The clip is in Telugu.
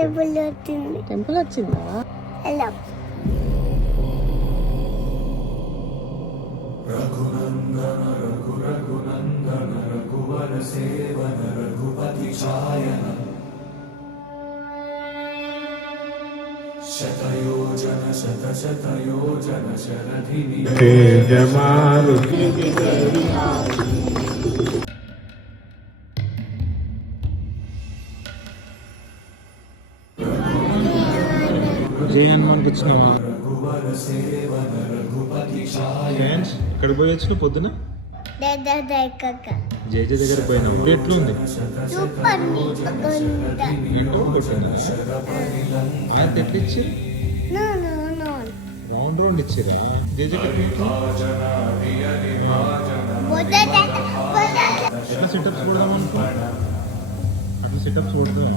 టెంపుల్ వచ్చిందా? రఘునందన రఘు రఘునందన రఘువర సేవన రఘుపతి ఛాయన శతయోజన శత శతయోజన శరధిని తేజమారుతి జై హనుమాన్కి వచ్చినావా? రఘువర సేవన రఘుపతి ఛాయన. ఇక్కడ పోయి వచ్చిన పొద్దున జయ జయ దగ్గర పోయినావు. ఎట్లుంది? ఆయన ఎట్లా ఇచ్చారు? రౌండ్ రౌండ్ ఇచ్చారా? జయ జయ ఎట్లా సెటప్స్ కొడదాం అనుకో, అట్లా సెటప్స్ కొడదాం.